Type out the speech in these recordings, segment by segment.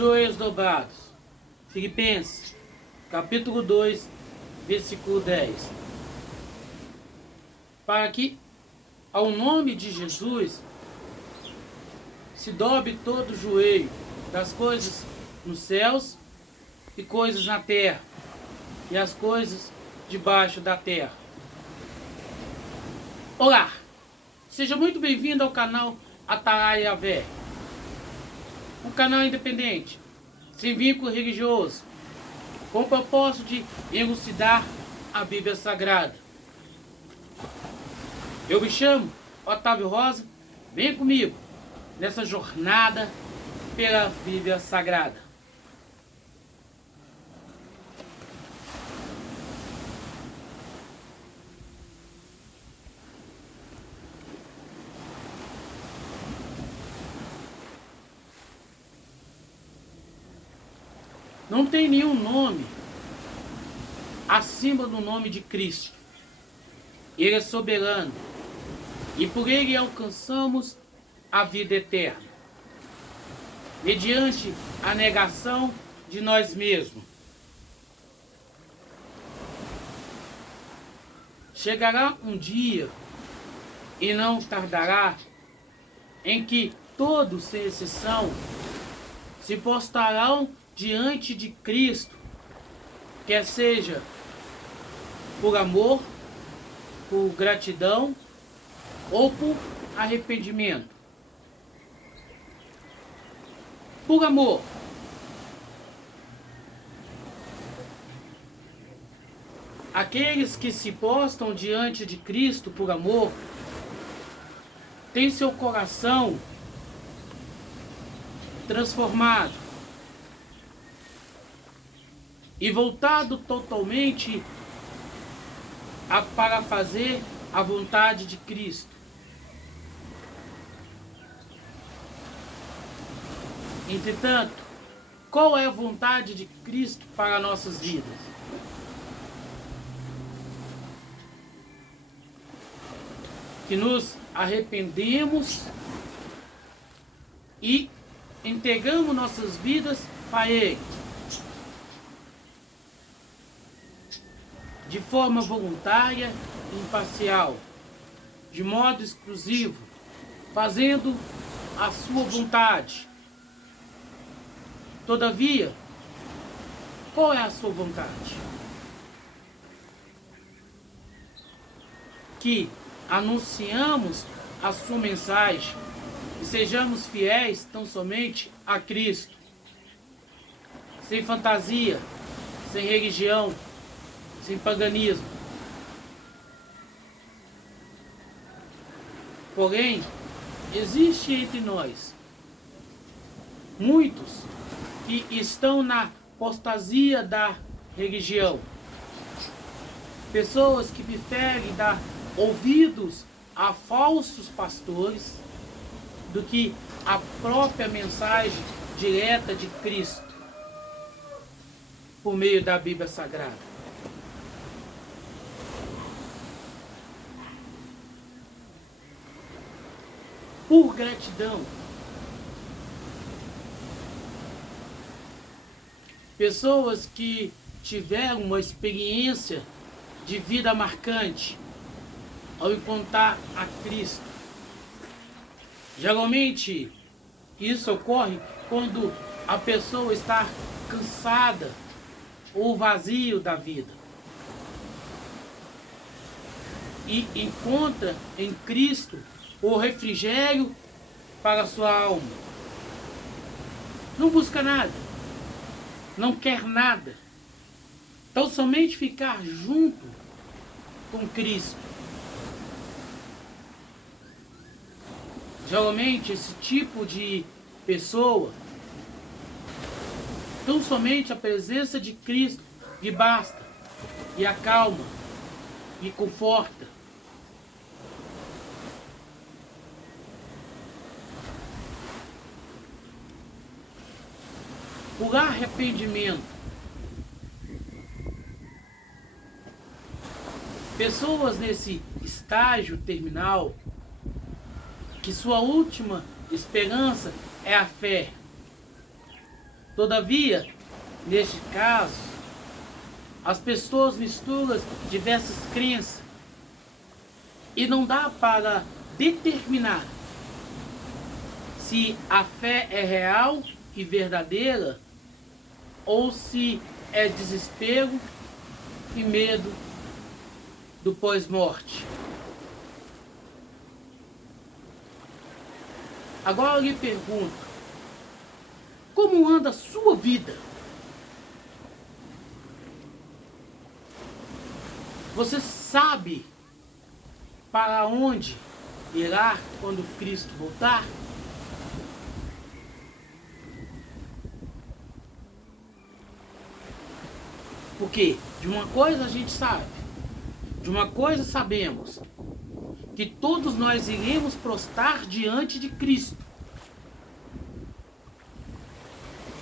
joelhos dobrados. Filipenses, capítulo 2, versículo 10. Para que ao nome de Jesus se dobre todo o joelho das coisas nos céus e coisas na terra e as coisas debaixo da terra. Olá, seja muito bem-vindo ao canal Atalaia Yahvé, um canal independente, sem vínculo religioso, com o propósito de elucidar a Bíblia Sagrada. Eu me chamo Otávio Rosa, vem comigo nessa jornada pela Bíblia Sagrada. Não tem nenhum nome acima do nome de Cristo. Ele é soberano e por ele alcançamos a vida eterna, mediante a negação de nós mesmos. Chegará um dia, e não tardará, em que todos, sem exceção, se prostrarão diante de Cristo, quer seja por amor, por gratidão ou por arrependimento. Por amor. Aqueles que se prostram diante de Cristo por amor têm seu coração transformado e voltado totalmente para fazer a vontade de Cristo. Entretanto, qual é a vontade de Cristo para nossas vidas? Que nos arrependemos e entregamos nossas vidas para Ele, de forma voluntária e imparcial, de modo exclusivo, fazendo a sua vontade. Todavia, qual é a sua vontade? Que anunciamos a sua mensagem e sejamos fiéis tão somente a Cristo, sem fantasia, sem religião, sem paganismo. Porém, existe entre nós muitos que estão na apostasia da religião, pessoas que preferem dar ouvidos a falsos pastores do que a própria mensagem direta de Cristo por meio da Bíblia Sagrada. Por gratidão, pessoas que tiveram uma experiência de vida marcante ao encontrar a Cristo. Geralmente, isso ocorre quando a pessoa está cansada ou vazio da vida e encontra em Cristo o refrigério para a sua alma. Não busca nada, não quer nada, tão somente ficar junto com Cristo. Geralmente esse tipo de pessoa, tão somente a presença de Cristo lhe basta, e acalma, e conforta. Por arrependimento. Pessoas nesse estágio terminal, que sua última esperança é a fé, Todavia, neste caso, as pessoas misturam diversas crenças e não dá para determinar se a fé é real e verdadeira ou se é desespero e medo do pós-morte. Agora eu lhe pergunto, como anda a sua vida? Você sabe para onde irá quando Cristo voltar? Porque de uma coisa a gente sabe, de uma coisa sabemos, que todos nós iremos prostrar diante de Cristo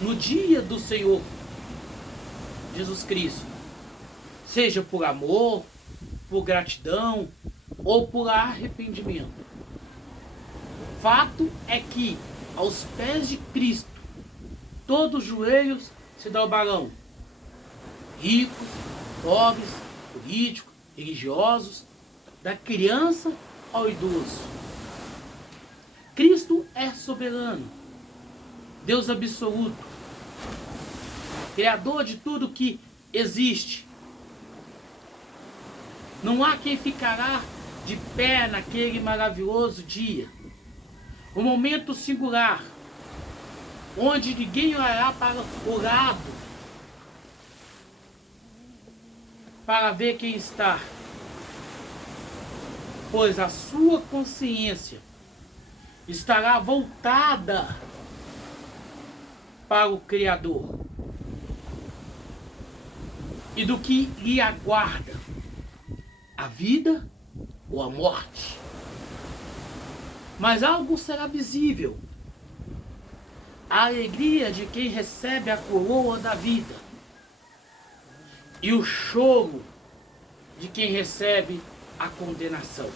no dia do Senhor Jesus Cristo, seja por amor, por gratidão ou por arrependimento. Fato é que aos pés de Cristo todos os joelhos se dobrarão, ricos, pobres, políticos, religiosos, da criança ao idoso. Cristo é soberano, Deus absoluto, Criador de tudo que existe. Não há quem ficará de pé naquele maravilhoso dia, um momento singular, onde ninguém olhará para o lado para ver quem está, pois a sua consciência estará voltada para o Criador e do que lhe aguarda, a vida ou a morte. Mas algo será visível, a alegria de quem recebe a coroa da vida e o choro de quem recebe a condenação.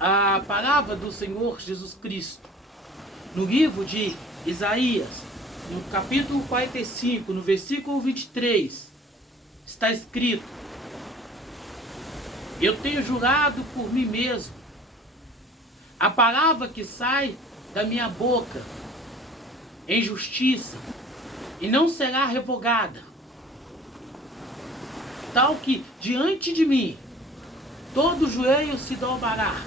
A palavra do Senhor Jesus Cristo, no livro de Isaías, no capítulo 45, no versículo 23, está escrito: eu tenho jurado por mim mesmo, a palavra que sai da minha boca em justiça e não será revogada, tal que diante de mim todo joelho se dobrará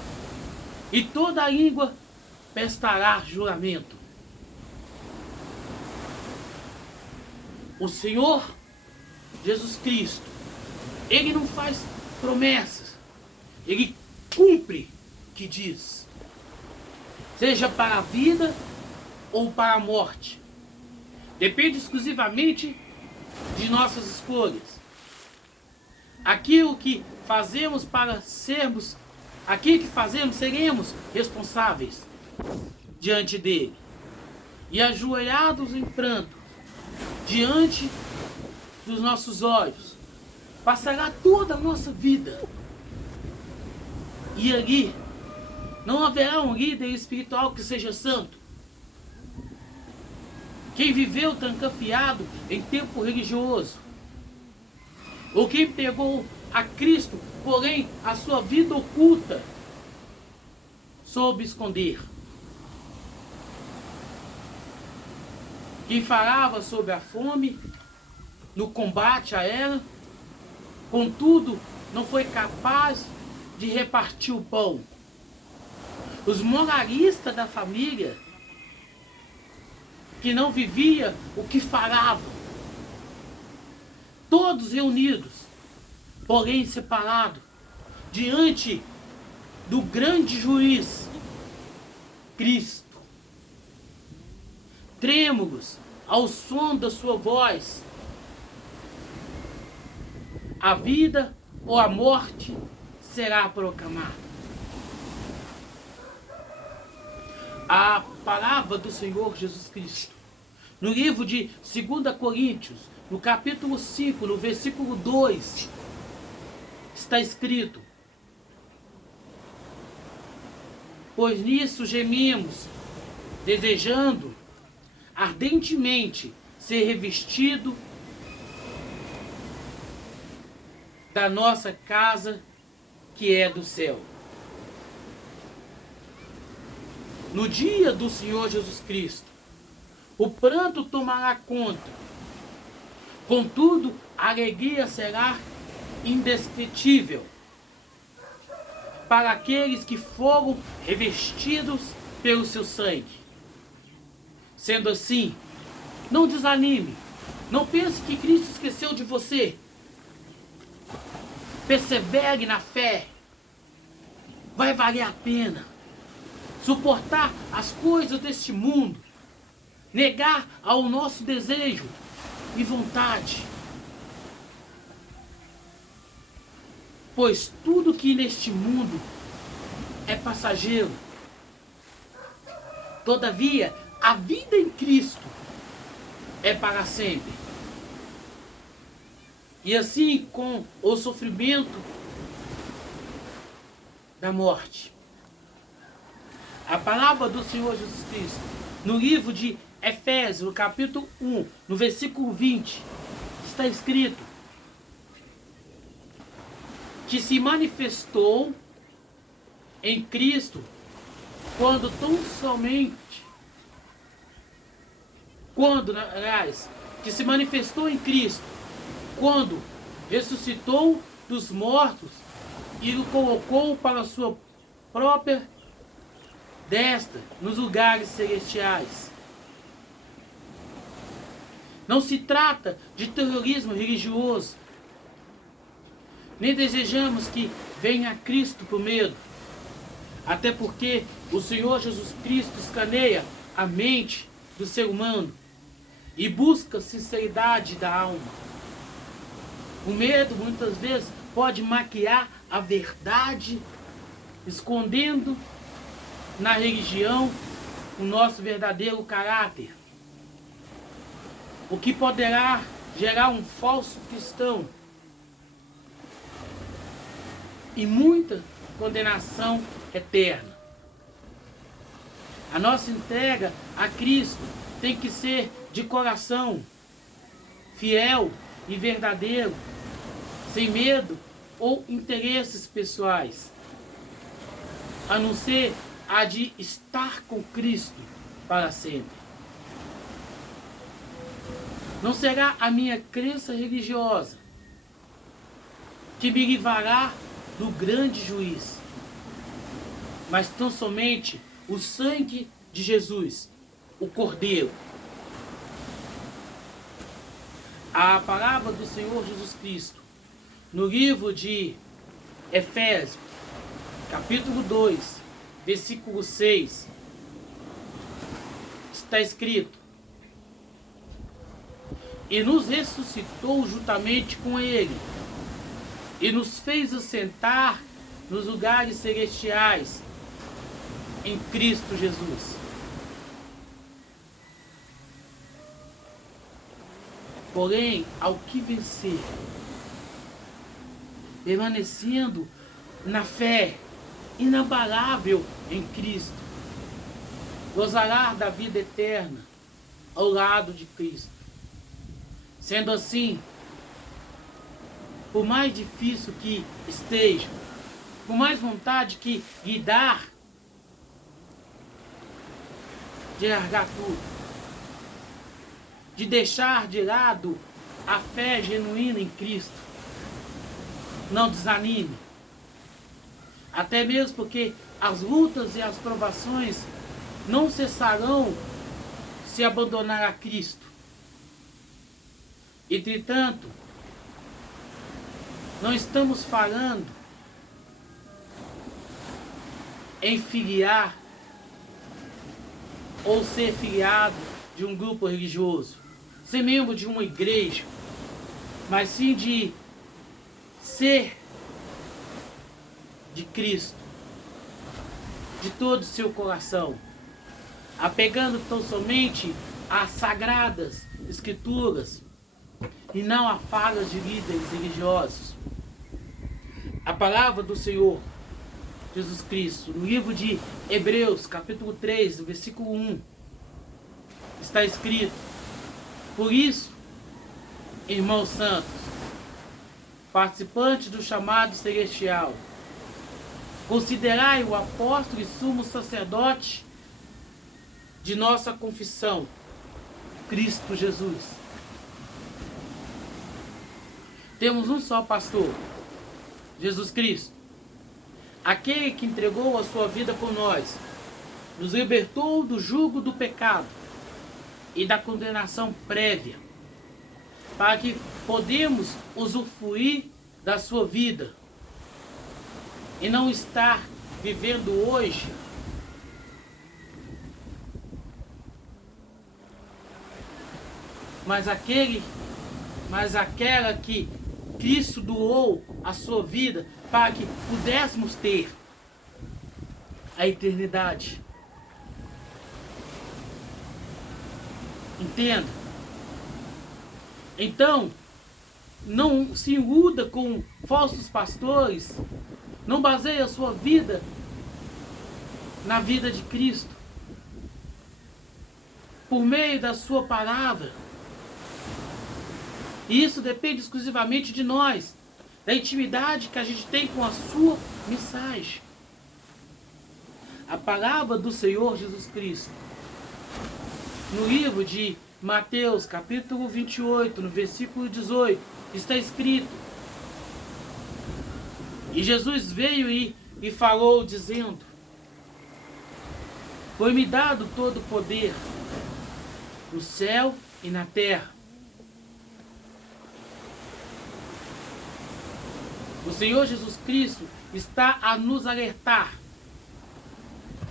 e toda língua prestará juramento. O Senhor Jesus Cristo, Ele não faz promessas, Ele cumpre o que diz, seja para a vida ou para a morte. Depende exclusivamente de nossas escolhas. Aquilo que fazemos para sermos, aquilo que fazemos, seremos responsáveis diante dele. E ajoelhados em pranto, diante dos nossos olhos, passará toda a nossa vida. E ali não haverá um líder espiritual que seja santo. Quem viveu trancafiado em tempo religioso, ou quem pegou a Cristo, porém a sua vida oculta soube esconder. Quem falava sobre a fome, no combate a ela, contudo não foi capaz de repartir o pão. Os moralistas da família, que não vivia o que falavam, todos reunidos, porém separados, diante do grande juiz, Cristo, trêmulos ao som da sua voz, a vida ou a morte será proclamada. A palavra do Senhor Jesus Cristo, no livro de 2 Coríntios, no capítulo 5, no versículo 2, está escrito: pois nisso gememos, desejando ardentemente ser revestido da nossa casa que é do céu. No dia do Senhor Jesus Cristo, o pranto tomará conta. Contudo, a alegria será indescritível para aqueles que foram revestidos pelo seu sangue. Sendo assim, não desanime. Não pense que Cristo esqueceu de você. Persevere na fé. Vai valer a pena. Suportar as coisas deste mundo. Negar ao nosso desejo e vontade. Pois tudo que neste mundo é passageiro. Todavia, a vida em Cristo é para sempre. E assim com o sofrimento da morte. A palavra do Senhor Jesus Cristo, no livro de Efésios, no capítulo 1, no versículo 20, está escrito que se manifestou em Cristo quando que se manifestou em Cristo quando ressuscitou dos mortos e o colocou para a sua própria destra nos lugares celestiais. Não se trata de terrorismo religioso, nem desejamos que venha Cristo por medo, até porque o Senhor Jesus Cristo escaneia a mente do ser humano e busca a sinceridade da alma. O medo muitas vezes pode maquiar a verdade, escondendo na religião o nosso verdadeiro caráter, o que poderá gerar um falso cristão e muita condenação eterna. A nossa entrega a Cristo tem que ser de coração, fiel e verdadeiro, sem medo ou interesses pessoais, a não ser a de estar com Cristo para sempre. Não será a minha crença religiosa que me livrará do grande juiz, mas tão somente o sangue de Jesus, o Cordeiro. A palavra do Senhor Jesus Cristo, no livro de Efésios, capítulo 2, versículo 6, está escrito: e nos ressuscitou juntamente com Ele, e nos fez assentar nos lugares celestiais em Cristo Jesus. Porém, ao que vencer, permanecendo na fé inabalável em Cristo, gozará da vida eterna ao lado de Cristo. Sendo assim, por mais difícil que esteja, por mais vontade que lhe dar de largar tudo, de deixar de lado a fé genuína em Cristo, não desanime. Até mesmo porque as lutas e as provações não cessarão se abandonar a Cristo. Entretanto, não estamos falando em filiar ou ser filiado de um grupo religioso, ser membro de uma igreja, mas sim de ser de Cristo, de todo o seu coração, apegando tão somente às sagradas escrituras e não a falas de líderes religiosos. A palavra do Senhor Jesus Cristo, no livro de Hebreus, capítulo 3, versículo 1, está escrito. Por isso, irmãos santos, participantes do chamado celestial, considerai o apóstolo e sumo sacerdote de nossa confissão, Cristo Jesus. Temos um só pastor, Jesus Cristo, aquele que entregou a sua vida por nós, nos libertou do jugo do pecado e da condenação prévia, para que podemos usufruir da sua vida e não estar vivendo hoje mas aquela que Cristo doou a sua vida para que pudéssemos ter a eternidade. Entenda? Então, não se iluda com falsos pastores, não baseie a sua vida na vida de Cristo, por meio da sua palavra. E isso depende exclusivamente de nós, da intimidade que a gente tem com a sua mensagem. A palavra do Senhor Jesus Cristo, no livro de Mateus, capítulo 28, no versículo 18, está escrito: e Jesus veio e falou, dizendo: foi-me dado todo o poder no céu e na terra. O Senhor Jesus Cristo está a nos alertar,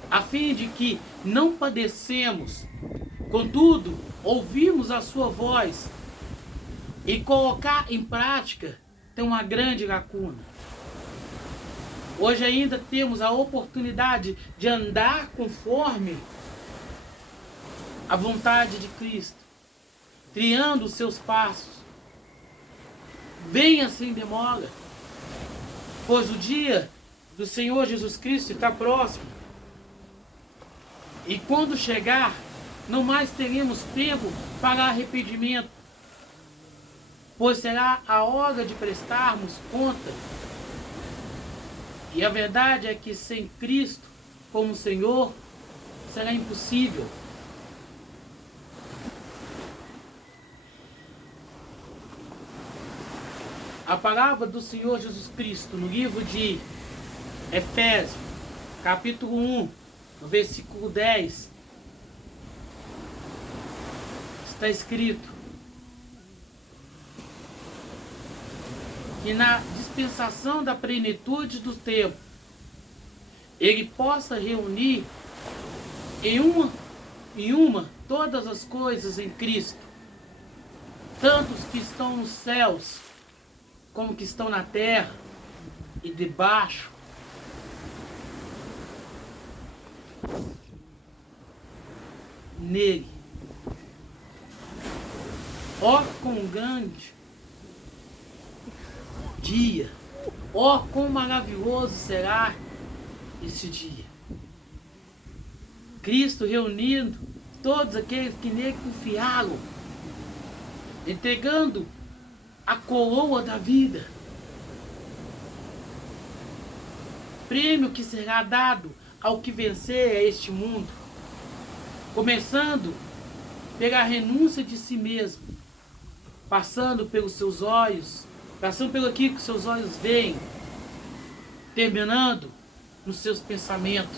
a fim de que não padecemos, contudo, ouvirmos a sua voz e colocar em prática tem uma grande lacuna. Hoje ainda temos a oportunidade de andar conforme a vontade de Cristo, trilhando os seus passos. Venha sem demora, pois o dia do Senhor Jesus Cristo está próximo. E quando chegar, não mais teremos tempo para arrependimento, pois será a hora de prestarmos conta. E a verdade é que sem Cristo como Senhor será impossível. A palavra do Senhor Jesus Cristo no livro de Efésios, capítulo 1, no versículo 10, está escrito que na dispensação da plenitude do tempo Ele possa reunir em uma todas as coisas em Cristo, tanto os que estão nos céus como que estão na terra e debaixo. Nele. Ó quão grande dia, ó quão maravilhoso será esse dia. Cristo reunindo todos aqueles que nele confiaram, entregando a coroa da vida, prêmio que será dado ao que vencer a este mundo, começando pela renúncia de si mesmo, passando pelos seus olhos, passando pelo aquilo que seus olhos veem, terminando nos seus pensamentos.